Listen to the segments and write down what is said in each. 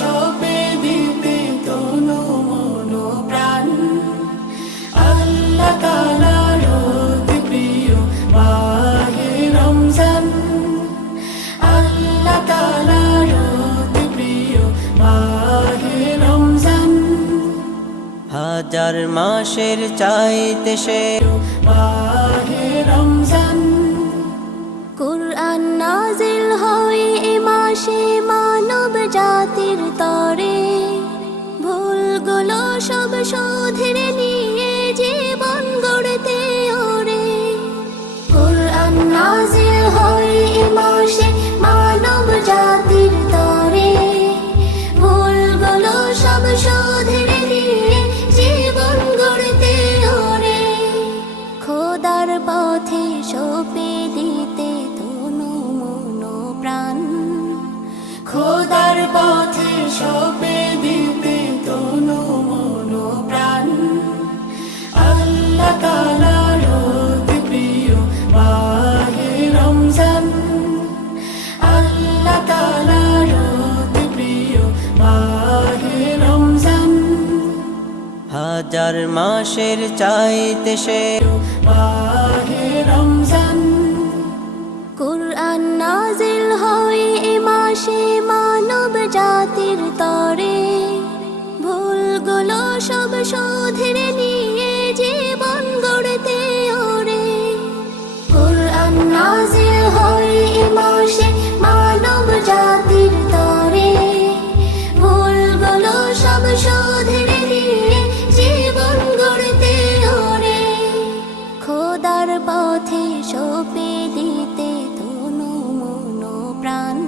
সপে দিতে তনু মন প্রাণ। আল্লাহ তাআলার অতি প্রিয় মাহে রমজান, আল্লাহ তাআলার অতি প্রিয় মাহে রমজান। হাজার মাসের চাইতে সে মাহে রমজান। কুরআন নাজিল হয় এ মাসে মানব জাতির তরে, ভুলগুলো সব শোধরে নিয়ে জীবন গড়তে ওরে। কুরআন নাজিল হয় এ মাসে মানব জাতির তরে, ভুলগুলো সব শোধরে নিয়ে জীবন গড়তে ওরে। খোদার পথে সঁপে দিতে তনু মন প্রাণ, খোদার পথে সপে দিতে তনু মন প্রাণ। আল্লাহ তাআলার অতি প্রিয় মাহে রমজান, আল্লাহ তাআলার অতি প্রিয় মাহে রমজান। হাজার মাসের চাইতে সে মাহে রমজান। কুরআন নাজিল হয় এ মাসে মানব জাতির তরে, ভুলগুলো সব শোধরে নিয়ে জীবন গড়তে ওরে। কুরআন নাজিল হয় এ মাসে মানব জাতির তরে, ভুলগুলো সব শোধরে নিয়ে জীবন গড়তে ওরে। খোদার পথে সঁপে দিতে তনু মন প্রাণ,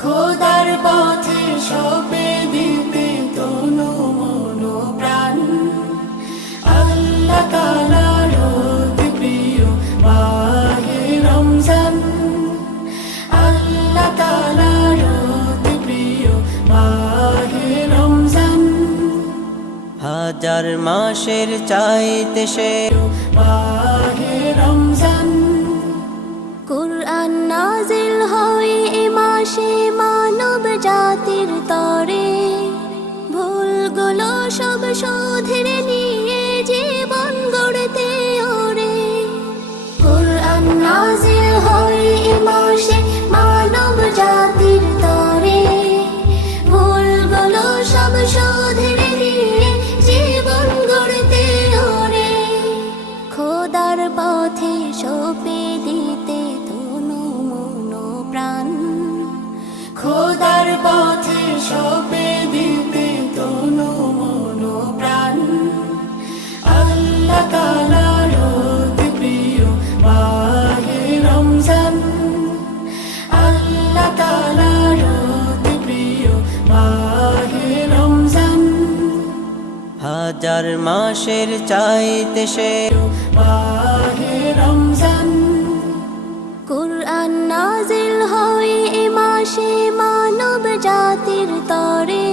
খোদার পথে সপে দিতে তনু মন প্রাণ। আল্লাহ তাআলার অতি প্রিয় মাহে রমজান, আল্লাহ তাআলার অতি প্রিয় মাহে রমজান। হাজার মাসের চাইতে সে মাহে রমজান। কুরআন নাজিল হয় এ মাসে মানব জাতির তরে, ভুলগুলো সব শোধরে নিয়ে জীবন গড়তে ওরে। কুরআন নাজিল হয় এ মাসে মানব জাতির তরে, ভুলগুলো সব শোধরে নিয়ে জীবন গড়তে ওরে। খোদার পথে সঁপে দিতে তনু মন প্রাণ, খোদার পথে সপে দিতে তনু মন প্রাণ। আল্লাহ তাআলার অতি প্রিয় মাহে রমজান, আল্লাহ তাআলার অতি প্রিয় মাহে রমজান। হাজার মাসের চাইতে সে মাহে রমজান। কুরআন নাজিল হয় এ মাসে মানব জাতির তরে,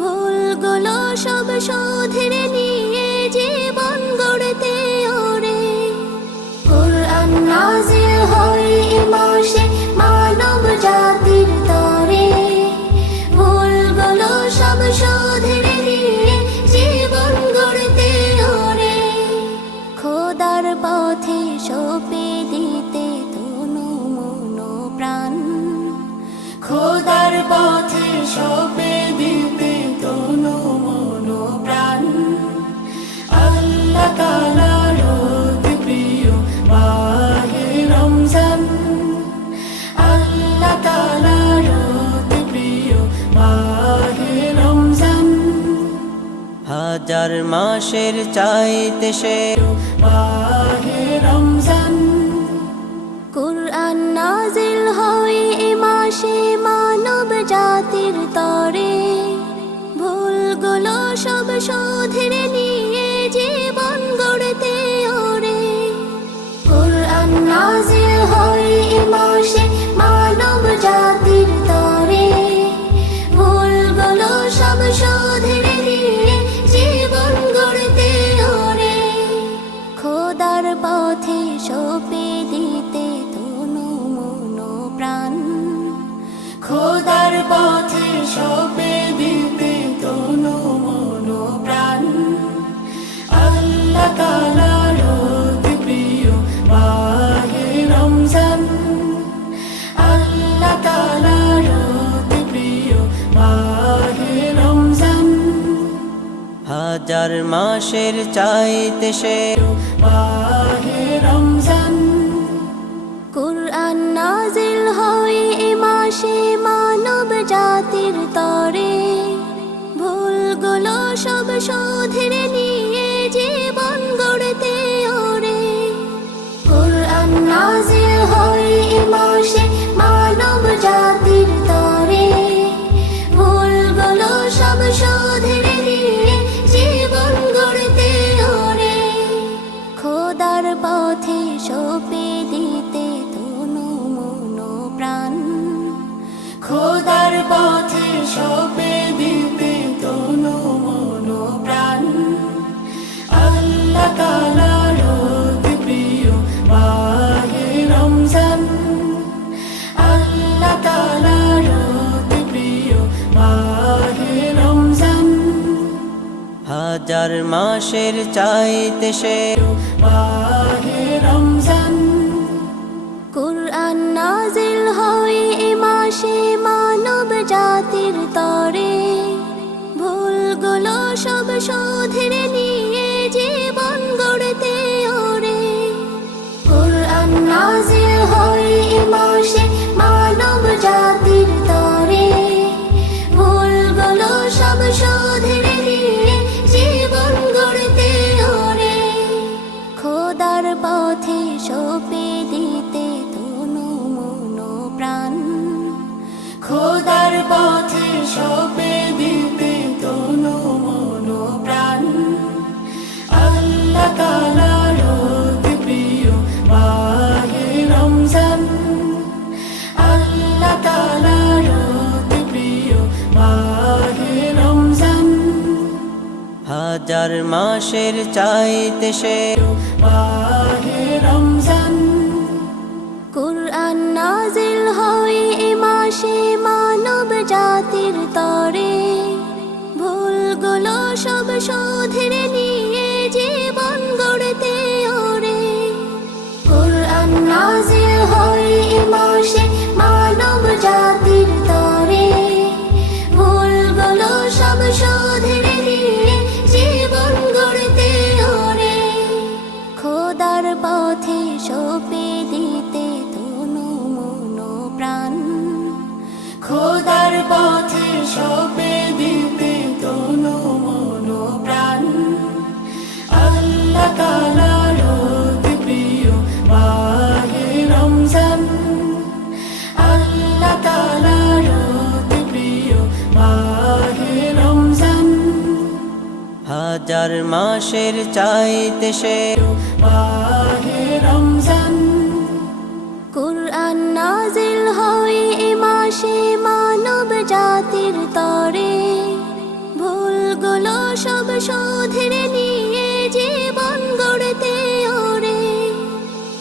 ভুলগুলো সব শোধরে নিয়ে জীবন গড়তে ওরে। কুরআন নাজিল হয় এ মাসে মানব জাতির তরে, ভুলগুলো সব শোধরে নিয়ে জীবন গড়তে ওরে। খোদার পথে সঁপে দিতে তনু মন প্রাণ, খোদার পথে সপে দিতে তনু মন প্রাণ। আল্লাহ তাআলার অতি প্রিয় মাহে রমজান, আল্লাহ তাআলার অতি প্রিয় মাহে রমজান। হাজার মাসের চাইতে সে মাহে রমজান। কুরআন নাজিল হয় এ মাসে মানব জাতির তরে, ভুলগুলো সব শোধরে নিয়ে জীবন গড়তে ওরে। কুরআন নাজিল হয় এ মাসে মানব জাতির তরে, ভুলগুলো সব শোধরে নিয়ে জীবন গড়তে ওরে। খোদার পথে সঁপে দিতে তনু মন প্রাণ, খোদার পথে মাসের চাইতে সে মাহে রমজান কুরআন নাজিল হয় এ মাসে মানব জাতির তরে ভুলগুলো সব শোধরে নিয়ে জীবন গড়তে ওরে কুরআন নাজিল হয় এ মাসে মানব জাতির তরে ভুলগুলো সব শোধরে নিয়ে জীবন গড়তে ওরে খোদার পথে সঁপে দিতে তনু মন প্রাণ খোদার পথে সঁপে দিতে তনু মন প্রাণ আল্লাহ তাআলার অতি প্রিয় মাহে রমজান আল্লাহ তাআলার অতি প্রিয় মাহে রমজান হাজার মাসের চাইতে সে মাহে রমজান কুরআন নাজিল হয় এ মাসে মানব জাতির তরে ভুলগুলো সব শোধরে নিয়ে জীবন গড়তে ওরে কুরআন নাজিল হয় এ মাসে মানব জাতির তরে ভুলগুলো সব শোধরে নিয়ে জীবন গড়তে ওরে খোদার পথে সঁপে দিতে তনু মন প্রাণ খোদার পথে সঁপে দিতে তনু মন প্রাণ আল্লাহ তাআলার অতি প্রিয় মাহে রমজান আল্লাহ তাআলার অতি প্রিয় মাহে রমজান হাজার মাসের চাইতে সে মাহে রমজান কুরআন নাজিল হয় এ মাসে মানব জাতির তরে ভুলগুলো সব শোধরে নিয়ে জীবন গড়তে ওরে কুরআন নাজিল হয় এ মাসে মানব জাতির তরে ভুলগুলো সব শোধরে নিয়ে জীবন গড়তে ওরে খোদার পথে সঁপে দিতে তনু মন প্রাণ খোদার পথে সঁপে দিতে তনু মন প্রাণ আল্লাহ তাআলার অতি প্রিয় মাহে রমজান আল্লাহ তাআলার অতি প্রিয় মাহে রমজান হাজার মাসের চাইতে সে মাহে রমজান কুরআন নাজিল হয় এ মাসে মানব জাতির তরে ভুলগুলো সব শোধরে নিয়ে জীবন গড়তে ওরে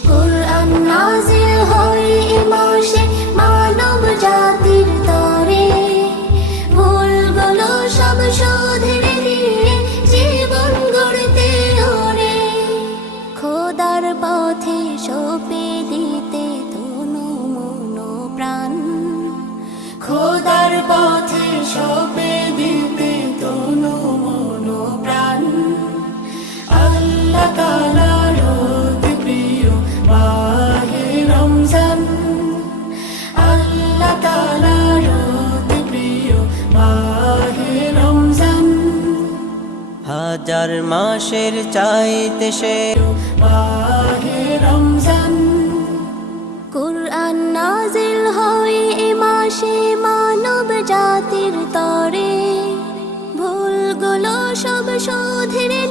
কুরআন নাজিল হয় এ মাসে মানব জাতির তরে ভুলগুলো সব শোধরে নিয়ে জীবন গড়তে ওরে খোদার পথে সঁপে দিতে তনু মন প্রাণ খোদার পথে সঁপে দিতে তনু মন প্রাণ আল্লাহ তাআলার অতি প্রিয় মাহে রমজান আল্লাহ তাআলার অতি প্রিয় মাহে রমজান হাজার মাসের চাইতে সে মাহে রমজান কুরআন নাজিল হয় এ মাসে মানব জাতির তরে ভুলগুলো সব শোধরে